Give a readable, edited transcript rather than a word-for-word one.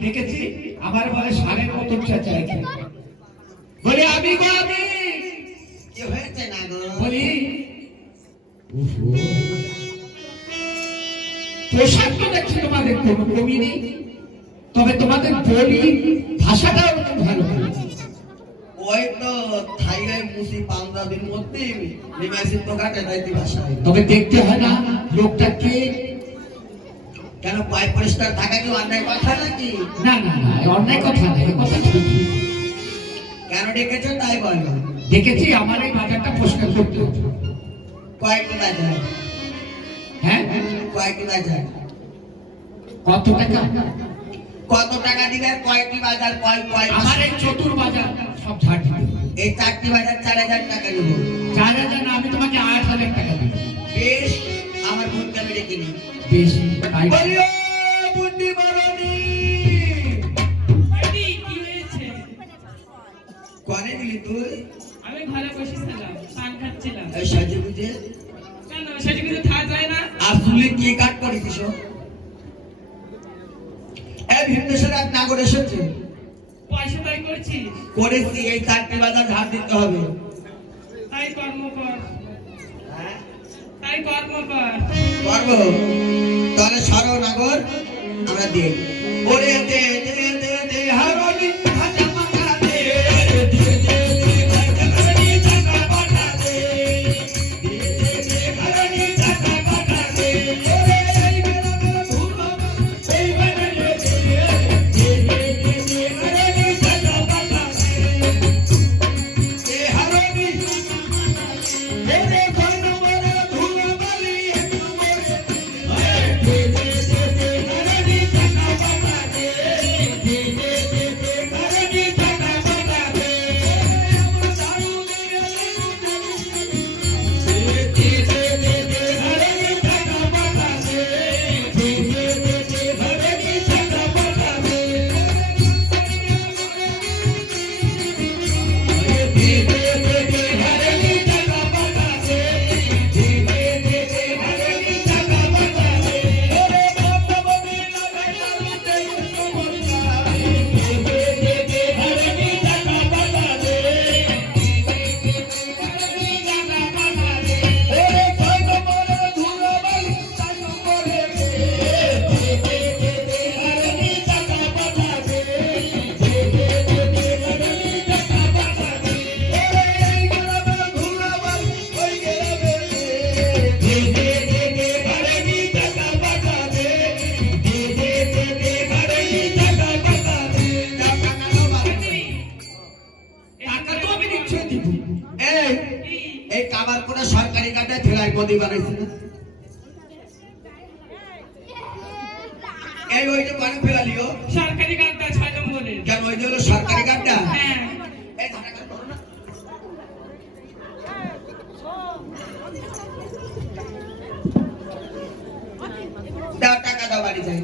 দেখেছি আমার বলে সারের মতো চেঁচায় বলি আমি গো আমি কি হয়েছে না গো? বলি পোশাক তো দেখছি তোমাদের কোনো কমি নেই, তবে তোমাদের বলি ভাষাটাও ভালো। ওই তো থাইলাই মুসি 15 দিন মধ্যে নিমাইছি তো কাটে দাইতি ভাষায়। তবে দেখতে হয় না লোকটা কে। কেন পাই পরিষ্কার থাকা কি অন্যায় কথা নাকি? না না না, অন্যায় কথা না, কথা ঠিক। কেন ডেকেছো তাই বলো। দেখেছি আমার এই বাজারটা পরিষ্কার করতে। কয়েকটি বাজার? হ্যাঁ কয়েকটি বাজার? কত টাকা? কত টাকা দিলে কয়েকটি বাজার? আমার এই চতুর বাজার সব ছাড় দিবে। এই 4টি বাজার 4000 টাকা নেব। 4000 না, আমি তোমাকে 8000 টাকা দেব। বেশ, আমার বোনকে আমি ডেকে নিই। বেশ তাই বলিও বুদ্ধি বলনি। কি হয়েছে? কোনে দিলি তুই? আমি ঘরে বসেছিলাম, পান খাচ্ছিলাম। এই সাজে বুঝে কেন সেটা কিছু থাকা যায় না? আসলে কি কাট করেছিস? এই ভিন্দেশের এক নাগর এসেছে। পয়সা তাই করছিস? করেছি, এই 4টি বাজার ধার দিতে হবে। তাই কর্ম কর, হ্যাঁ তাই কর্ম কর। করবো। তাহলে সরো নাগর, আমরা দিই। ওরে দে দে দে দে হারনি হাতে মাথা দে, দে দে দে হারনি টাকা পাঠা দে, দে দে দে হারনি টাকা পাঠা দে। ওরে এই বেলা ধুলো এই বেলা দে, দে দে দে হারনি টাকা পাঠা দে, দে হারনি। ওরে কয় নম্বরে ধুলো বালি এক নম্বরে, দে দে দে দে হারনি টাকা পাঠা দে, দে দে দে দে হারনি টাকা পাঠা দে। আমরা দারু দিয়ে দে দে দে দে হারনি টাকা পাঠা দে, দে দে দে দে হারনি টাকা পাঠা দে। দে দে দে দে হারনি টাকা পাঠা দে, দে দে দে দে হারনি টাকা পাঠা দে। ওরে বাবা বলে লাগাই লাগাতে বলতা, দে দে দে দে হারনি টাকা পাঠা দে, দে দে দে দে হারনি টাকা পাঠা দে। ওরে কয় নম্বরে ধুলো বালি 4 নম্বরে দে, দে দে দে দে হারনি টাকা পাঠা দে, দে দে দে দে হারনি টাকা পাঠা দে। ওরে এই গ্রামে ধুলো বালি ওই গ্রামে দে, দে দে দে দে হারনি টাকা পাঠা দে, দে দে দে দে হারনি টাকা পাঠা দে। টাকা নাও বাবা। টাকা তো আমি নিশ্চয় দিব। এই কি? এই কাবার করে সরকারি কার্ডে ঠেলাই গদি বানাইছে না? এই ওই যে বাড়ি ফেলালিও সরকারি কার্ডটা 6 নম্বরে। কেন? ওই যে হলো সরকারি কার্ডটা। হ্যাঁ, এই ধারা কার্ড ধরো না। দাও টাকা দাও, বাড়ি যাই।